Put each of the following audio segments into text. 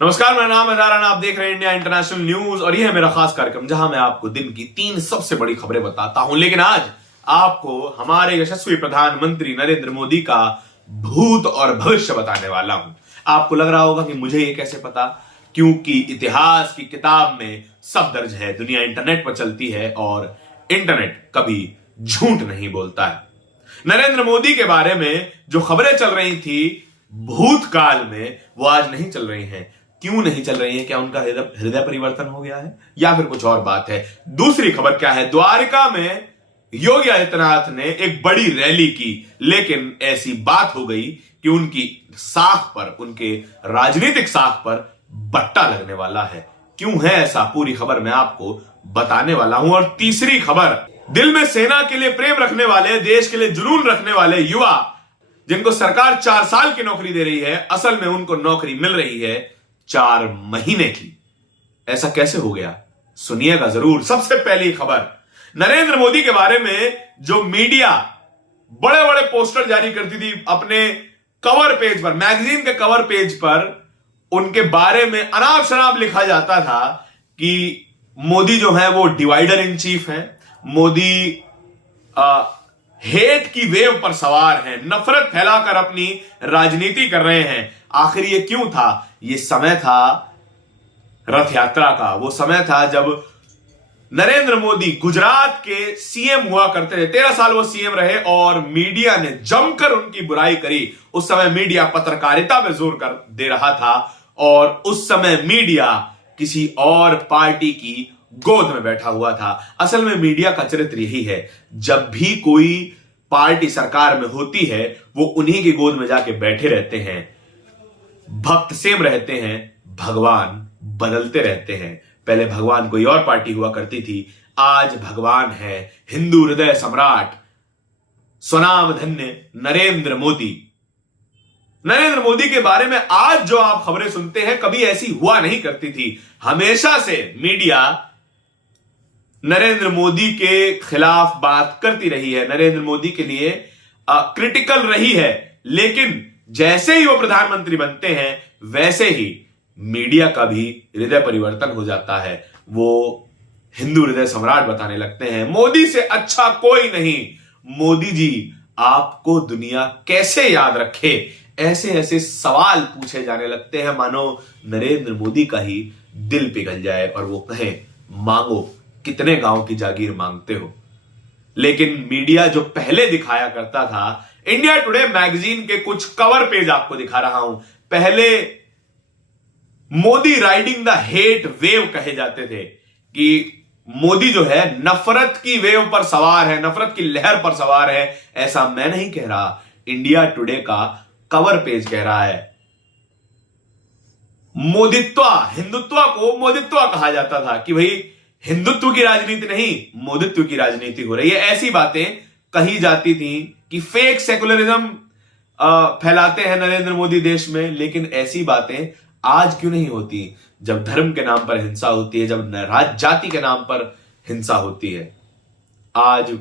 नमस्कार, मेरा नाम है दारान। आप देख रहे हैं इंडिया इंटरनेशनल न्यूज और यह है मेरा खास कार्यक्रम जहां मैं आपको दिन की 3 सबसे बड़ी खबरें बताता हूं। लेकिन आज आपको हमारे यशस्वी प्रधानमंत्री नरेंद्र मोदी का भूत और भविष्य बताने वाला हूं। आपको लग रहा होगा कि मुझे ये कैसे पता, क्योंकि इतिहास की किताब में सब दर्ज है। दुनिया इंटरनेट पर चलती है और इंटरनेट कभी झूठ नहीं बोलता है। नरेंद्र मोदी के बारे में जो खबरें चल रही थी भूतकाल में, वो आज नहीं चल रही हैं। क्यों नहीं चल रही है? क्या उनका हृदय परिवर्तन हो गया है या फिर कुछ और बात है? दूसरी खबर क्या है? द्वारका में योगी आदित्यनाथ ने एक बड़ी रैली की, लेकिन ऐसी बात हो गई कि उनकी साख पर, उनके राजनीतिक साख पर बट्टा लगने वाला है। क्यों है ऐसा? पूरी खबर मैं आपको बताने वाला हूं। और तीसरी खबर, दिल में सेना के लिए प्रेम रखने वाले, देश के लिए जुनून रखने वाले युवा जिनको सरकार 4 साल की नौकरी दे रही है, असल में उनको नौकरी मिल रही है 4 महीने की। ऐसा कैसे हो गया? सुनिएगा जरूर। सबसे पहली खबर, नरेंद्र मोदी के बारे में जो मीडिया बड़े बड़े पोस्टर जारी करती थी अपने कवर पेज पर, मैगजीन के कवर पेज पर, उनके बारे में अनाप शनाप लिखा जाता था कि मोदी जो है वो डिवाइडर इन चीफ है, मोदी हेट की वेव पर सवार हैं, नफरत फैलाकर अपनी राजनीति कर रहे हैं। आखिर ये क्यों था? ये समय था रथ यात्रा का। वो समय था जब नरेंद्र मोदी गुजरात के सीएम हुआ करते थे। 13 साल वो सीएम रहे और मीडिया ने जमकर उनकी बुराई करी। उस समय मीडिया पत्रकारिता पे जोर कर दे रहा था और उस समय मीडिया किसी और पार्टी की गोद में बैठा हुआ था। असल में मीडिया का चरित्र यही है, जब भी कोई पार्टी सरकार में होती है वो उन्हीं की गोद में जाके बैठे रहते हैं। भक्त सेम रहते हैं, भगवान बदलते रहते हैं। पहले भगवान कोई और पार्टी हुआ करती थी, आज भगवान है हिंदू हृदय सम्राट स्वनाम धन्य नरेंद्र मोदी। नरेंद्र मोदी के बारे में आज जो आप खबरें सुनते हैं, कभी ऐसी हुआ नहीं करती थी। हमेशा से मीडिया नरेंद्र मोदी के खिलाफ बात करती रही है, नरेंद्र मोदी के लिए क्रिटिकल रही है। लेकिन जैसे ही वो प्रधानमंत्री बनते हैं वैसे ही मीडिया का भी हृदय परिवर्तन हो जाता है। वो हिंदू हृदय सम्राट बताने लगते हैं, मोदी से अच्छा कोई नहीं। मोदी जी आपको दुनिया कैसे याद रखे? ऐसे ऐसे सवाल पूछे जाने लगते हैं मानो नरेंद्र मोदी का ही दिल पिघल जाए और वो कहे, मांगो, कितने गांव की जागीर मांगते हो। लेकिन मीडिया जो पहले दिखाया करता था, इंडिया टुडे मैगजीन के कुछ कवर पेज आपको दिखा रहा हूं। पहले Modi riding the hate wave कहे जाते थे कि मोदी जो है नफरत की वेव पर सवार है, नफरत की लहर पर सवार है। ऐसा मैं नहीं कह रहा, इंडिया टुडे का कवर पेज कह रहा है। मोदित्व, हिंदुत्व को मोदित्व कहा जाता था कि भाई हिंदुत्व की राजनीति नहीं, मोदित्व की राजनीति हो रही है। ऐसी बातें कही जाती थी कि फेक सेकुलरिज्म फैलाते हैं नरेंद्र मोदी देश में। लेकिन ऐसी बातें आज क्यों नहीं होती, जब धर्म के नाम पर हिंसा होती है, जब जाति के नाम पर हिंसा होती है। आज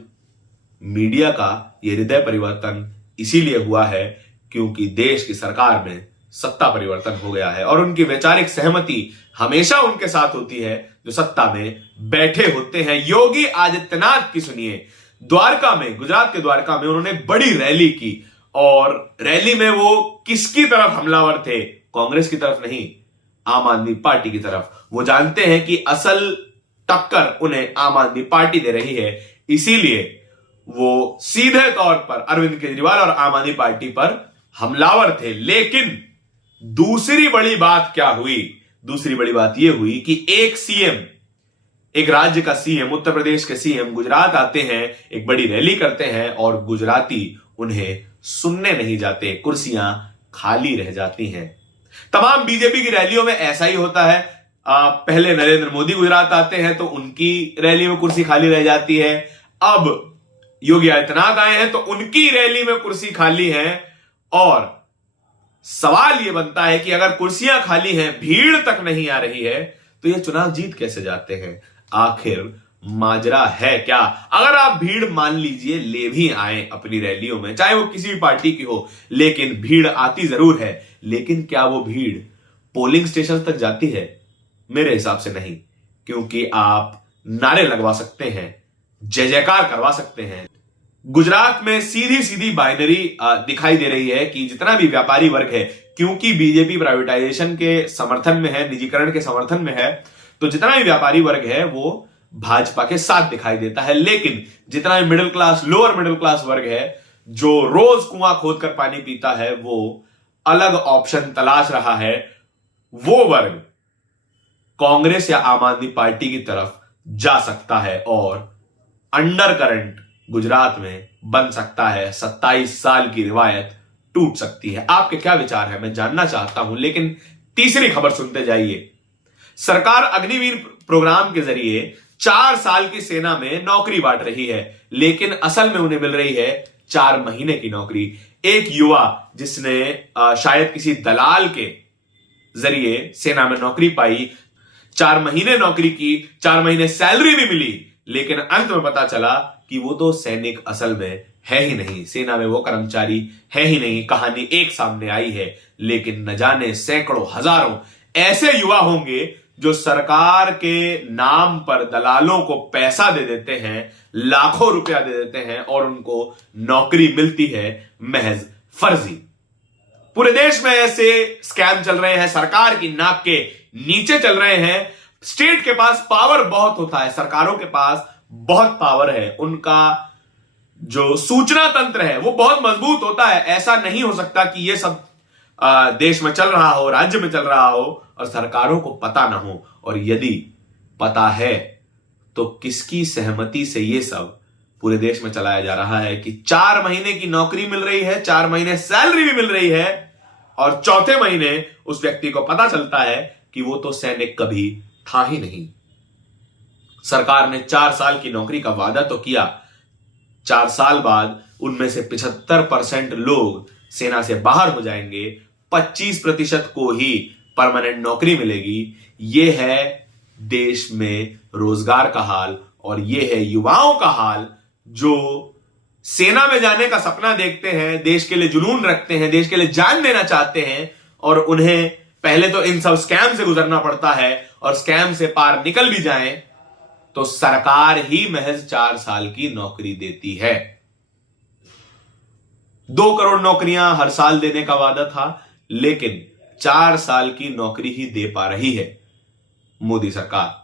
मीडिया का यह हृदय परिवर्तन इसीलिए हुआ है क्योंकि देश की सरकार में सत्ता परिवर्तन हो गया है और उनकी वैचारिक सहमति हमेशा उनके साथ होती है जो सत्ता में बैठे होते हैं। योगी आदित्यनाथ की सुनिए, द्वारका में, गुजरात के द्वारका में उन्होंने बड़ी रैली की और रैली में वो किसकी तरफ हमलावर थे? कांग्रेस की तरफ नहीं, आम आदमी पार्टी की तरफ। वो जानते हैं कि असल टक्कर उन्हें आम आदमी पार्टी दे रही है, इसीलिए वो सीधे तौर पर अरविंद केजरीवाल और आम आदमी पार्टी पर हमलावर थे। लेकिन दूसरी बड़ी बात क्या हुई? दूसरी बड़ी बात यह हुई कि एक सीएम, एक राज्य का सीएम, उत्तर प्रदेश के सीएम गुजरात आते हैं, एक बड़ी रैली करते हैं और गुजराती उन्हें सुनने नहीं जाते, कुर्सियां खाली रह जाती हैं। तमाम बीजेपी की रैलियों में ऐसा ही होता है। पहले नरेंद्र मोदी गुजरात आते हैं तो उनकी रैली में कुर्सी खाली रह जाती है। अब योगी आदित्यनाथ आए हैं तो उनकी रैली में कुर्सी खाली है। और सवाल यह बनता है कि अगर कुर्सियां खाली हैं, भीड़ तक नहीं आ रही है, तो यह चुनाव जीत कैसे जाते हैं? आखिर माजरा है क्या? अगर आप भीड़ मान लीजिए ले भी आए अपनी रैलियों में, चाहे वो किसी भी पार्टी की हो, लेकिन भीड़ आती जरूर है, लेकिन क्या वो भीड़ पोलिंग स्टेशन तक जाती है? मेरे हिसाब से नहीं, क्योंकि आप नारे लगवा सकते हैं, जय जयकार करवा सकते हैं। गुजरात में सीधी सीधी बाइनरी दिखाई दे रही है कि जितना भी व्यापारी वर्ग है, क्योंकि बीजेपी प्राइवेटाइजेशन के समर्थन में है, निजीकरण के समर्थन में है, तो जितना भी व्यापारी वर्ग है वो भाजपा के साथ दिखाई देता है। लेकिन जितना भी middle class, lower middle class वर्ग है, जो रोज कुआं खोद कर पानी पीता है, वो अलग ऑप्शन तलाश रहा है। वो वर्ग कांग्रेस या आम आदमी पार्टी की तरफ जा सकता है और अंडर करंट गुजरात में बन सकता है। 27 साल की रिवायत टूट सकती है। आपके क्या विचार है, मैं जानना चाहता हूं। लेकिन तीसरी खबर सुनते जाइए। सरकार अग्निवीर प्रोग्राम के जरिए 4 साल की सेना में नौकरी बांट रही है, लेकिन असल में उन्हें मिल रही है 4 महीने की नौकरी। एक युवा जिसने शायद किसी दलाल के जरिए सेना में नौकरी पाई, 4 महीने नौकरी की, 4 महीने सैलरी भी मिली, लेकिन अंत में पता चला कि वो तो सैनिक असल में है ही नहीं, सेना में वो कर्मचारी है ही नहीं। कहानी एक सामने आई है, लेकिन न जाने सैकड़ों हजारों ऐसे युवा होंगे जो सरकार के नाम पर दलालों को पैसा दे देते हैं, लाखों रुपया दे देते हैं और उनको नौकरी मिलती है महज फर्जी। पूरे देश में ऐसे स्कैम चल रहे हैं, सरकार की नाक के नीचे चल रहे हैं। स्टेट के पास पावर बहुत होता है, सरकारों के पास बहुत पावर है, उनका जो सूचना तंत्र है वो बहुत मजबूत होता है। ऐसा नहीं हो सकता कि ये सब देश में चल रहा हो, राज्य में चल रहा हो और सरकारों को पता ना हो। और यदि पता है तो किसकी सहमति से ये सब पूरे देश में चलाया जा रहा है कि 4 महीने की नौकरी मिल रही है, 4 महीने सैलरी भी मिल रही है और चौथे महीने उस व्यक्ति को पता चलता है कि वो तो सैनिक कभी था ही नहीं। सरकार ने 4 साल की नौकरी का वादा तो किया, 4 साल बाद उनमें से 75% लोग सेना से बाहर हो जाएंगे, 25% को ही परमानेंट नौकरी मिलेगी। यह है देश में रोजगार का हाल और यह है युवाओं का हाल जो सेना में जाने का सपना देखते हैं, देश के लिए जुनून रखते हैं, देश के लिए जान देना चाहते हैं और उन्हें पहले तो इन सब स्कैम से गुजरना पड़ता है और स्कैम से पार निकल भी जाएं तो सरकार ही महज 4 साल की नौकरी देती है। 2 करोड़ नौकरियां हर साल देने का वादा था, लेकिन 4 साल की नौकरी ही दे पा रही है मोदी सरकार।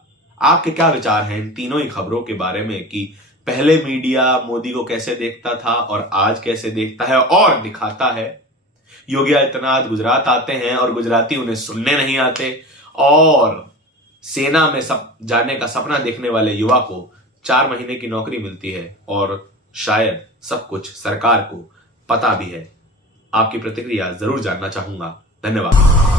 आपके क्या विचार हैं इन तीनों ही खबरों के बारे में कि पहले मीडिया मोदी को कैसे देखता था और आज कैसे देखता है और दिखाता है? योगी आदित्यनाथ गुजरात आते हैं और गुजराती उन्हें सुनने नहीं आते और सेना में सब जाने का सपना देखने वाले युवा को 4 महीने की नौकरी मिलती है और शायद सब कुछ सरकार को पता भी है। आपकी प्रतिक्रिया जरूर जानना चाहूंगा। धन्यवाद।